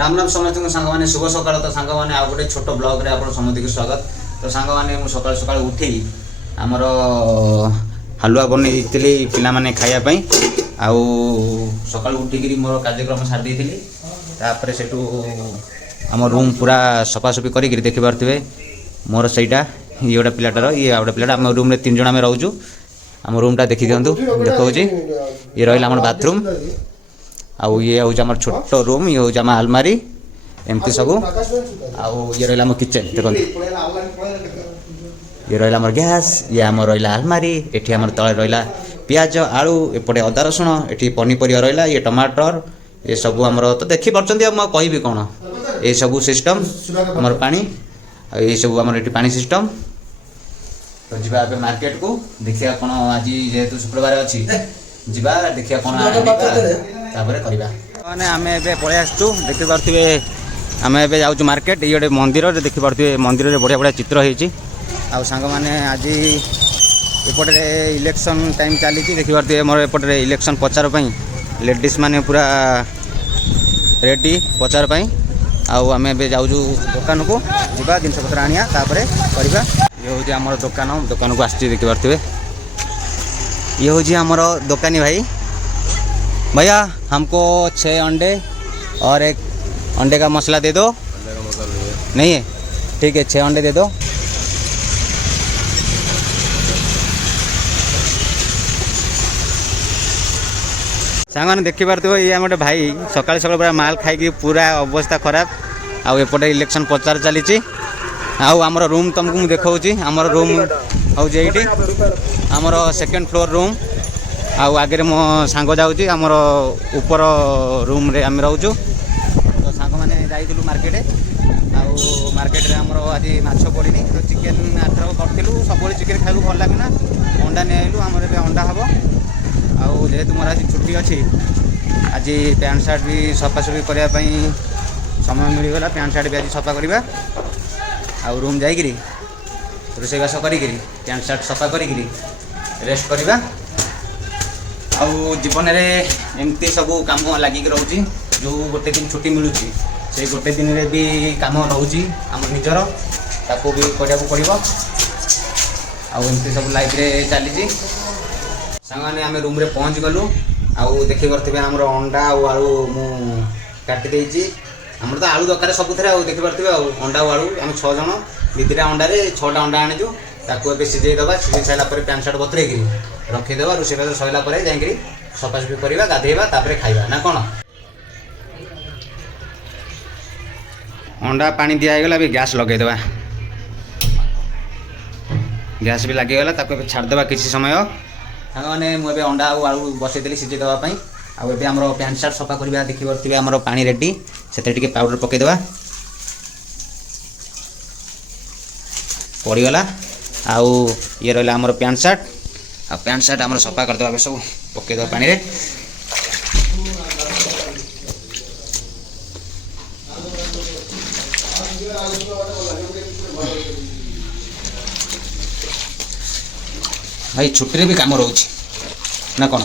राम राम समस्त सांग मैंने शुभ सकाल तो सांग मैंने आ गए छोट ब्लॉग रे आप समस्त की स्वागत। तो सांग मैंने सकाल सकाल उठी आमर हलुआ बन पिला माने खायापाई आउ सकाल उठिक मोर कार्यक्रम सारी देती से आम रूम पूरा सफासफी कर देखिपे मोर सहीटा ये गोटे पिलाटार ये गोटे पिलाटा आम रूम 3 जन आम रोचु। आम रूमटा देखी दिंतु देखा ये रहा आम बाथरूम आउ ये हूँ आम छोट रूम ये हूँ आम आलमारी एमती सब आउ ये रहा आम किचेन देखो ये रहा आम गैस ये आम रहा आलमारी एटी आम तले रहा पियाज आलू एपटे अदा रसुण ये पनीपरिया रहा ये टमाटर ये सब आम तो देखी पार्टी कहि कौन ये सब सिस्टम आम पानी ये सब आम ये पानी सिस्टम। तो जीवा मार्केट को देखिया कौन आज जेहेतु शुक्रवार अच्छी जीवा देखिया कौन करने आम ए पलि आसु देखिपे आम ए जाऊँ मार्केट ये गोटे मंदिर देखिपे मंदिर बढ़िया बढ़िया चित्र होती आउ सांग मैंने आज एपटे इलेक्शन टाइम चली देखिपे मोर एपटे इलेक्शन प्रचार लेडीज माने पूरा रेडी प्रचार आउ आम ए जाऊँ दुकान को जीवा जिनस पत्र आनिया तापर करवा। ये हूँ आम दुकान को आसती देखिपे ये हूँ आमर दुकानी भाई भैया हमको 6 अंडे और एक अंडे का मसला दे दो। नहीं है ठीक है 6 अंडे दे दो। सांग देखिपे ये गोटे भाई सकाल सकाल पूरा माल खाई पूरा अवस्था खराब आउ एपटे इलेक्शन प्रचार चली आउ आमर रूम तुमको मुझे देखा आमर रूम हूँ ये आमर 2nd फ्लोर रूम आउ आगे मो सांग जाऊँगी आमर ऊपर रूम रे आम रोचु। तो सांग मैंने जाइलु मार्केट आउ मार्केट रे आमर आज माछ पड़नी तो चिकेन आथर करूँ सब चिकेन खाइबू भल लगे अंडा नहीं आइलु आमर ए अंडा हम आउ जेहेतु मोर आज छुट्टी अच्छी आज पैंट सार्ट भी सफासफी करने समय मिलगला पैंट सार्ट भी आज सफा करवा आउ रूम जाइए रोषेबास कर पैंट सार्ट सफा कर रेस्ट करवा आउ जीवन में एमती सब कम लगिक रोचे जो गोटे दिन छुट्टी मिलूँ से गोटे दिन में भी कम रोचे आम निजर ताको भी करने पड़ो आमती सब लाइफ रे चली सांगे आम रूम रे पहुँच गलु आउ देखी पारे आम अंडा आलू मु काटी आम तो आलू दरकार सब थे देखी पारे अंडा आलू आम 6 जन 2टा अंडारे 6टा अंडा आनीचु ताकू ए सीझेदेवा सीझे सारापर पैंट सार्ट बतरेक रखीदेवा रोषेबास सरला जाकि सफासफी करवा गाधेवा खाइबा ना कौन। अंडा पानी दिगला भी गैस लगेदेवा गैस भी लगिगला छाड़देवा किसी समय मैंने मुझे अंडा आलू बसईदी सीझेदेवाई आउ आम पैंट सार्ट सफा करवा देखिए आम पानी रेडी से पाउडर पकईदेवा पड़गला आउ ये रहा आम पैंट सार्ट आम सफा करदे सब पकईदे पानी रे। भाई छुट्टी भी कम रोच ना कौन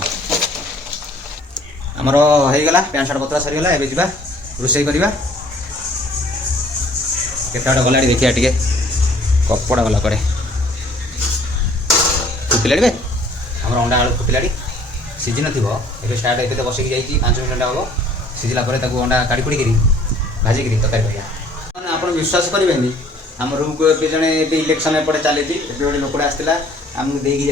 आमर होगला पैंट सार्ट पतरा सरीगला एवं जा रोषे करवा केटा गला देखिए टे कपड़ा गला कडे फुटिला आम अंडा आलू फुटिला सीझी नए स्टार्ट ए बसिक जा 5 मिनट हम सीझला अंडा काढ़ी पड़ी भाजिक तरकारी करा आप विश्वास करेंगे आम रूम को जड़े इलेक्शन एपटे चली गोटे लोक आसला आमको देकी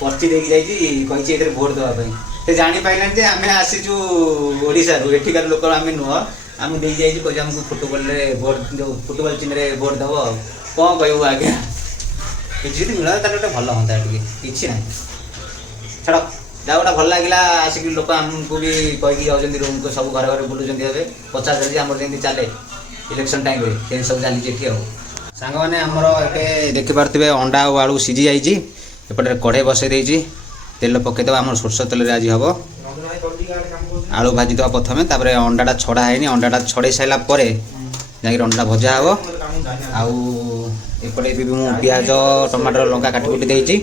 पर्ची देकी कही भोट देवाई से जापारे जे आम आसीचु ओडारू एठिकार लोक आम नुह आम देकी कही आमको फुटबल भोट जो फुटबल चिन्ह भोट दब कौन कहू आज्ञा किसी मिलता तो गोटे भल हाँ कि ना छाड़ जहाँ गोटा भल लगे आसिक लोक आमको भी कहीकि जाऊँच रूम को सब घर घर बुलूँ पचास चलती आम जमी चले इलेक्शन टाइम में सब चली सांग मैंने आमर ए देखिपे अंडा और आलू सीझी जापटे कढ़े बसई देती तेल पकईदे आम सोरष तेल आज हम आलू भाजीद प्रथम तापर अंडाटा छड़ा है अंडाटा छड़े सारापर जाकि अंडा भजा हे आउटे भी मुझे पिज टमाटर लंका काटिकुटी देती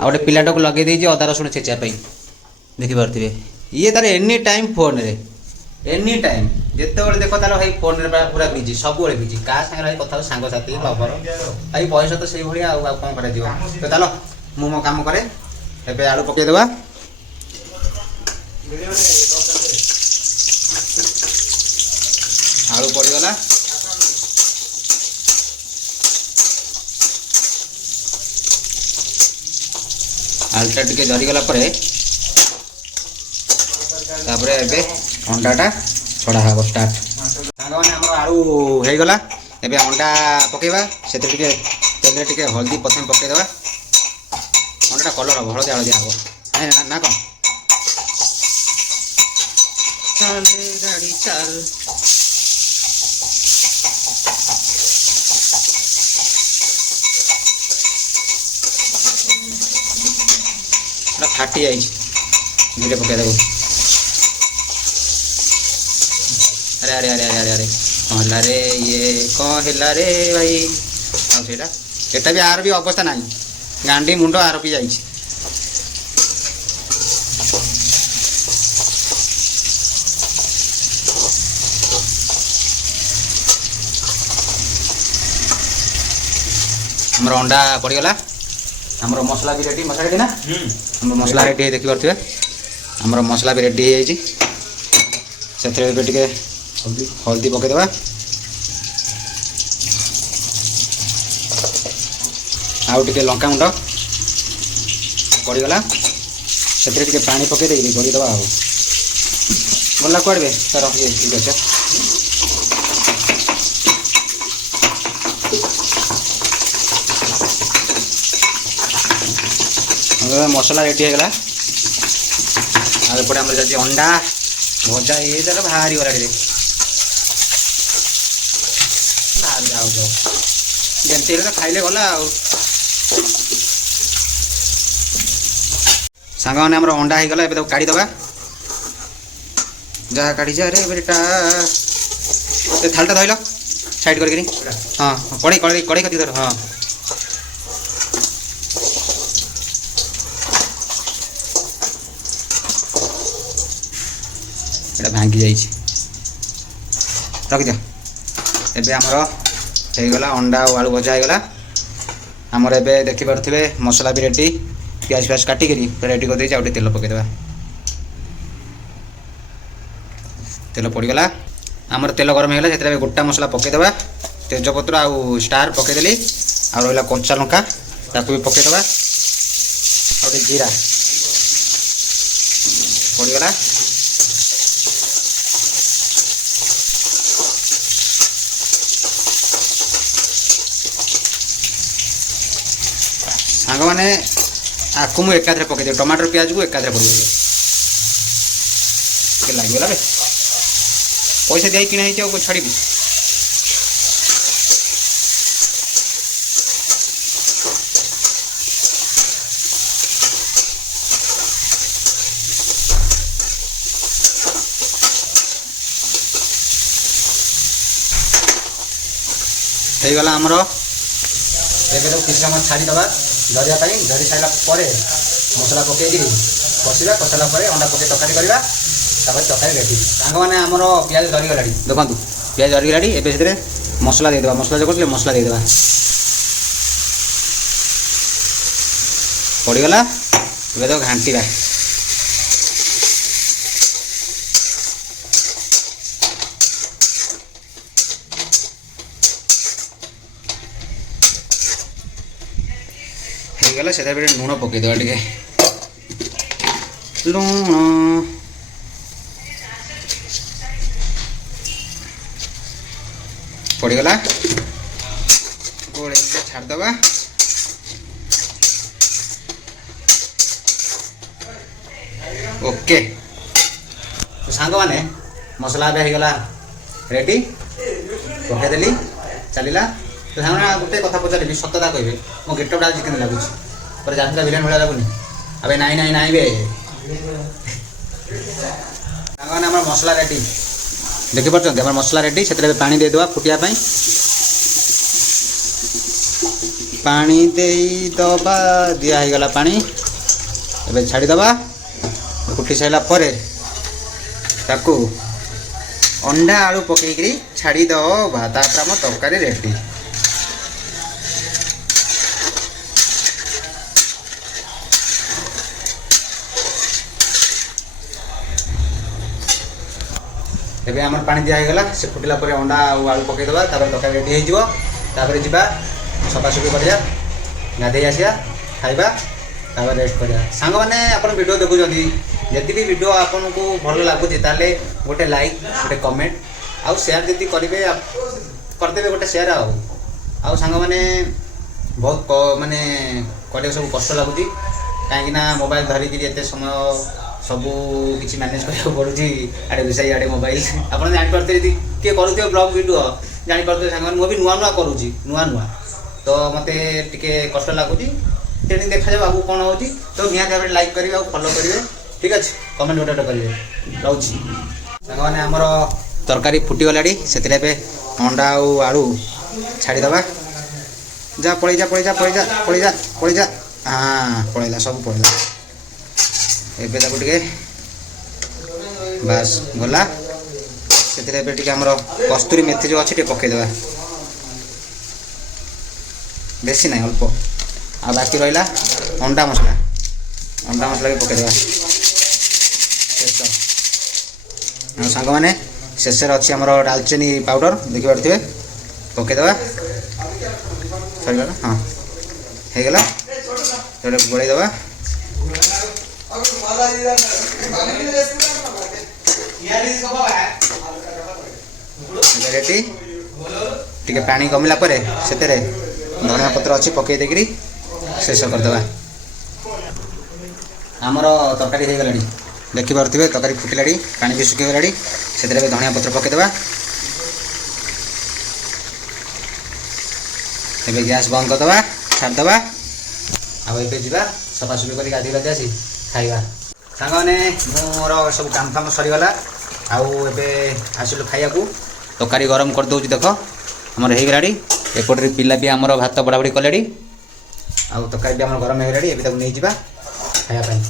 आ गए पिलाटा को लगे अदा रसुण छेचापी देखिपे ये तार एनी टाइम फोन रे एनी टाइम ଯେତେବେଳେ ଦେଖ ତାହେଲେ ଭାଇ ଫୋନରେ ପୁରା ବିଜି, ସବୁବେଳେ ବିଜି। କାହା ସାଙ୍ଗରେ ଭାଇ କଥା ସାଙ୍ଗସାଥି ଲଭର ଭାଇ ବୟସ ତ ସେଇଭଳିଆ ଆଉ କ'ଣ କରାଯିବ। ତ ଚାଲ ମୁଁ ମୋ କାମ କରେ। ଏବେ ଆଳୁ ପକେଇଦେବା। ଆଳୁ ପଡ଼ିଗଲା। ଆଳୁଟା ଟିକେ ଜରିଗଲା ପରେ ତାପରେ ଏବେ ଅଣ୍ଡାଟା ଛଡ଼ା ହେବ ଷ୍ଟାର୍ଟ। ସାଙ୍ଗମାନେ ଆମର ଆଳୁ ହେଇଗଲା। ଏବେ ଅଣ୍ଡା ପକେଇବା। ସେଥିରେ ଟିକେ ତେଲରେ ଟିକେ ହଳଦୀ ପ୍ରଥମେ ପକେଇଦେବା। ଅଣ୍ଡାଟା କଲର୍ ହେବ, ହଳଦିଆ ହଳଦିଆ ହେବ ନା କ'ଣ? ଗାଡ଼ି ଚାଲ। ଫାଟି ଯାଇଛି, ଧୀରେ ପକେଇଦେବୁ। ଆରେ ଆରେ ଆରେ ଆରେ ଆରେ କ'ଣ ହେଲା ରେ? ଇଏ କ'ଣ ହେଲା ରେ ଭାଇ? ଆଉ ସେଇଟା ଏଟା ବି ଆର ବି ଅବସ୍ଥା ନାହିଁ, ଗାଣ୍ଡି ମୁଣ୍ଡ ଆର ବି ଯାଇଛି। ଆମର ଅଣ୍ଡା ପଡ଼ିଗଲା। ଆମର ମସଲା ବି ରେଡ଼ି। ମସଲା ରେଡ଼ି ନା? ଆମର ମସଲା ରେଡ଼ି ଦେଖିପାରୁଥିବେ। ଆମର ମସଲା ବି ରେଡ଼ି ହେଇଯାଇଛି। ସେଥିରେ ଏବେ ଟିକେ ହଳଦୀ ପକେଇଦେବା। ଆଉ ଟିକେ ଲଙ୍କାଗୁଣ୍ଡ ପଡ଼ିଗଲା। ସେଥିରେ ଟିକେ ପାଣି ପକେଇ ଦେଇକି ଗଡ଼ିଦେବା। ଆଉ ଗଲା କୁଆଡ଼େ ତାର ଇଏ ଠିକ୍ ଅଛି। ମସଲା ରେଡ଼ି ହେଇଗଲା। ଆଉ ଏପଟେ ଆମର ଯାଉଛି ଅଣ୍ଡା ଭଜା। ଇଏ ତାର ବାହାରି ଗଲା ଟିକେ, ବାହାରି ଯାଉ ଯାଉ ଯେମିତି ହେଲେ ତ ଖାଇଲେ ଗଲା ଆଉ। ସାଙ୍ଗମାନେ ଆମର ଅଣ୍ଡା ହେଇଗଲା। ଏବେ ତାକୁ କାଢ଼ିଦେବା। ଯାହା କାଢ଼ିଯା ରେ ବେଟା। ସେ ଥାଳିଟା ଧରିଲ ସାଇଡ଼୍ କରିକିରି। ହଁ କଢ଼େଇ କଢ଼େଇ କଢ଼େଇ କତି ଧର। ହଁ এটা ଭାଙ୍ଗି ଯାଇଛି, ରଖିଦିଅ। ଏବେ ଆମର ହେଇଗଲା ଅଣ୍ଡା ଆଉ ଆଳୁ ଭଜା ହେଇଗଲା। ଆମର ଏବେ ଦେଖିପାରୁଥିବେ ମସଲା ବି ରେଡ଼ି। ପିଆଜ ଫିଆଜ କାଟିକିରି ରେଡ଼ି କରିଦେଇଛି। ଆଉ ଟିକେ ତେଲ ପକେଇଦେବା। ତେଲ ପଡ଼ିଗଲା। ଆମର ତେଲ ଗରମ ହେଇଗଲା। ସେଥିରେ ଏବେ ଗୋଟା ମସଲା ପକେଇଦେବା। ତେଜପତ୍ର ଆଉ ଷ୍ଟାର ପକେଇଦେଲି। ଆଉ ରହିଲା କଞ୍ଚା ଲଙ୍କା, ତାକୁ ବି ପକେଇଦେବା। ଆଉ ଟିକେ ଜିରା ପଡ଼ିଗଲା। ସାଙ୍ଗମାନେ ଆକୁ ମୁଁ ଏକାଥରେ ପକେଇଦେବି। ଟମାଟର ପିଆଜକୁ ଏକାଥରେ ପଡ଼ିଦେବି। ଟିକେ ଲାଗିଗଲା ବେ, ପଇସା ଦେଇ କିଣା ହେଇଛି, ଆଉ ଛାଡ଼ିବି। ହେଇଗଲା ଆମର। ଏବେ ତାକୁ କିଛି ସମୟ ଛାଡ଼ିଦେବା ଧରିବା ପାଇଁ। ଧରି ସାରିଲା ପରେ ମସଲା ପକେଇକିରି କଷିବା। କଷିଲା ପରେ ଅଣ୍ଡା ପକେଇ ତରକାରୀ କରିବା। ତାପରେ ତରକାରୀ ରେଡ଼ି। ସାଙ୍ଗମାନେ ଆମର ପିଆଜ ଧରିଗଲାଣି, ଦେଖନ୍ତୁ ପିଆଜ ଧରିଗଲାଣି। ଏବେ ସେଥିରେ ମସଲା ଦେଇଦେବା। ମସଲା ଯେଉଁ କରିଥିଲେ ମସଲା ଦେଇଦେବା। ପଡ଼ିଗଲା। ଏବେ ତାକୁ ଘାଣ୍ଟିବା। ହେଇଗଲା। ସେଥିରେ ଲୁଣ ପକେଇଦେବା। ଟିକେ ଲୁଣ ପଡ଼ିଗଲା। ଗୋଳେଇକି ଛାଡ଼ିଦେବା। ଓକେ ସାଙ୍ଗମାନେ ମସଲା ଏବେ ହେଇଗଲା ରେଡ଼ି। ପକେଇଦେଲି, ଚାଲିଲା। ତ ସାଙ୍ଗମାନେ ଗୋଟେ କଥା ପଚାରିବି, ସତତା କହିବେ, ମୋ ଗେଟଅପ୍ଟା ଆଜି କେମିତି ଲାଗୁଛି? ପରେ ଯାତ୍ରା ଭିଲେନ୍ ଭଳିଆ ଲାଗୁନି? ଆବେ ନାଇଁ ନାଇଁ ନାଇଁ ବେ। ସାଙ୍ଗମାନେ ଆମର ମସଲା ରେଡ଼ି ଦେଖିପାରୁଛନ୍ତି। ଆମର ମସଲା ରେଡ଼ି। ସେଥିରେ ଏବେ ପାଣି ଦେଇଦେବା ଫୁଟିବା ପାଇଁ। ପାଣି ଦେଇଦେବା। ଦିଆ ହେଇଗଲା ପାଣି। ଏବେ ଛାଡ଼ିଦେବା। ଫୁଟି ସାରିଲା ପରେ ତାକୁ अंडा आलू पकईकरी छाड़ी दबा तापर आम तरकारी रेडी। ଏବେ ଆମର ପାଣି ଦିଆ ହେଇଗଲା ସେ ଫୁଟିଲା ପରେ ଅଣ୍ଡା ଆଉ ଆଳୁ ପକେଇଦେବା ତାପରେ ତରକାରୀ ରେଡ଼ି ହେଇଯିବ। ତାପରେ ଯିବା ସଫାସୁଫି କରିବା ଗାଧେଇ ଆସିବା ଖାଇବା ତାପରେ ରେଷ୍ଟ କରିବା। ସାଙ୍ଗମାନେ ଆପଣ ଭିଡ଼ିଓ ଦେଖୁଛନ୍ତି ଯଦି ବି ଭିଡ଼ିଓ ଆପଣଙ୍କୁ ଭଲ ଲାଗୁଛି ତାହେଲେ ଗୋଟେ ଲାଇକ୍ ଗୋଟେ କମେଣ୍ଟ ଆଉ ସେୟାର ଯଦି କରିବେ କରିଦେବେ ଗୋଟେ ସେୟାର। ଆଉ ସାଙ୍ଗମାନେ ବହୁତ ମାନେ କରିବାକୁ ସବୁ କଷ୍ଟ ଲାଗୁଛି କାହିଁକିନା ମୋବାଇଲ ଧରିକିରି ଏତେ ସମୟ ସବୁ କିଛି ମ୍ୟାନେଜ୍ କରିବାକୁ ପଡ଼ୁଛି। ଆଡ଼େ ରୋଷେଇ ଆଡ଼େ ମୋବାଇଲ ଆପଣ ଜାଣିପାରୁଥିବେ ଯଦି କିଏ କରୁଥିବେ ବ୍ଲଗ୍ ଭିଡ଼ିଓ ଜାଣିପାରୁଥିବେ ସାଙ୍ଗମାନେ ମୁଁ ବି ନୂଆ କରୁଛି ନୂଆ ତ ମୋତେ ଟିକେ କଷ୍ଟ ଲାଗୁଛି। ତେଣୁ ଦେଖାଯାଉ ଆଗକୁ କ'ଣ ହେଉଛି। ତ ନିହାତି ଭାବରେ ଲାଇକ୍ କରିବେ ଆଉ ଫଲୋ କରିବେ ଠିକ୍ ଅଛି। କମେଣ୍ଟ ଗୋଟେ କରିବେ ରହୁଛି। ସାଙ୍ଗମାନେ ଆମର ତରକାରୀ ଫୁଟିଗଲାଣି ସେଥିରେ ଏବେ ଅଣ୍ଡା ଆଉ ଆଳୁ ଛାଡ଼ିଦେବା। ଯା ପଳେଇଯା ହଁ ପଳେଇଲା ସବୁ ପଳେଇଲା। ଏବେ ତାକୁ ଟିକେ ବାସ୍ ଗଲା ସେଥିରେ ଏବେ ଟିକେ ଆମର କସ୍ତୁରୀ ମେଥି ଯେଉଁ ଅଛି ଟିକେ ପକାଇଦେବା ବେଶୀ ନାହିଁ ଅଳ୍ପ। ଆଉ ବାକି ରହିଲା ଅଣ୍ଡା ମସଲା ବି ପକାଇଦେବା ଶେଷ। ଆଉ ସାଙ୍ଗମାନେ ଶେଷରେ ଅଛି ଆମର ଡାଲଚିନି ପାଉଡ଼ର ଦେଖିପାରୁଥିବେ ପକାଇଦେବା। ସରିଗଲା ହଁ ହେଇଗଲା ଗୋଟେ ଗୋଳେଇଦେବା। ରେଡ଼ି ଟିକେ ପାଣି କମିଲା ପରେ ସେଥିରେ ଧନିଆ ପତ୍ର ଅଛି ପକାଇ ଦେଇକରି ଶେଷ କରିଦେବା। ଆମର ତରକାରୀ ହେଇଗଲାଣି ଦେଖିପାରୁଥିବେ ତରକାରୀ ଫୁଟିଲାଣି ପାଣି ବି ଶୁଖିଗଲାଣି ସେଥିରେ ଏବେ ଧନିଆ ପତ୍ର ପକାଇଦେବା। ଏବେ ଗ୍ୟାସ୍ ବନ୍ଦ କରିଦେବା ଛାଡ଼ିଦେବା। ଆଉ ଏବେ ଯିବା ସଫାସୁଫି କରି ଗାଧୋଇ ଆସି ଖାଇବା। ସାଙ୍ଗମାନେ ମୋର ସବୁ କାମ ଫାମ ସରିଗଲା ଆଉ ଏବେ ଆସିଲୁ ଖାଇବାକୁ। ତରକାରୀ ଗରମ କରିଦେଉଛି ଦେଖ ଆମର ହେଇଗଲାଣି। ଏପଟରେ ପିଲା ବି ଆମର ଭାତ ବଢ଼ାବଢ଼ି କଲେଣି ଆଉ ତରକାରୀ ବି ଆମର ଗରମ ହେଇଗଲାଣି। ଏବେ ତାକୁ ନେଇଯିବା ଖାଇବା ପାଇଁ।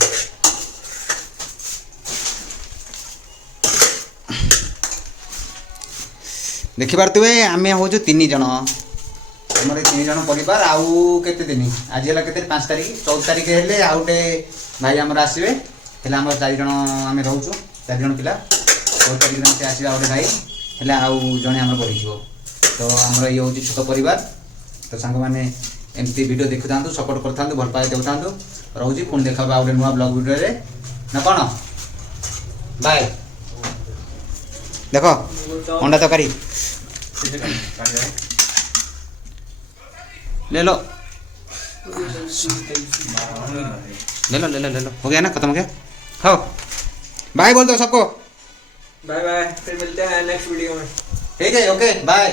ଦେଖିପାରୁଥିବେ ଆମେ ହେଉଛୁ 3 ଜଣ। ଆମର ଏ 3 ଜଣ ପରିବାର। ଆଉ କେତେ ଦିନ ଆଜି ହେଲା କେତେ 5 ତାରିଖ 14 ତାରିଖ ହେଲେ ଆଉ ଗୋଟେ ଭାଇ ଆମର ଆସିବେ। ହେଲେ ଆମର 4 ଜଣ ଆମେ ରହୁଛୁ 4 ଜଣ ପିଲା। 14 ତାରିଖ ଦିନ ସେ ଆସିବେ ଆଉ ଗୋଟେ ଭାଇ ହେଲେ ଆଉ ଜଣେ ଆମର ବଢ଼ିଯିବ। ତ ଆମର ଇଏ ହେଉଛି ଛୋଟ ପରିବାର। ତ ସାଙ୍ଗମାନେ ଏମିତି ଭିଡ଼ିଓ ଦେଖୁଥାନ୍ତୁ ସପୋର୍ଟ କରିଥାନ୍ତୁ ଭଲ ପାଇବା ଦେଉଥାନ୍ତୁ। ରହୁଛି ପୁଣି ଦେଖା ଆଉ ଗୋଟେ ନୂଆ ବ୍ଲଗ୍ ଭିଡ଼ିଓରେ ନା କ'ଣ ବାଏ। ଦେଖ ଅଣ୍ଡା ତରକାରୀ ले लो हो गया ना खत्म हो गया। खाओ बाय बोल दो सबको। बाय बाय फिर मिलते हैं नेक्स्ट वीडियो में। ठीक है ओके बाय।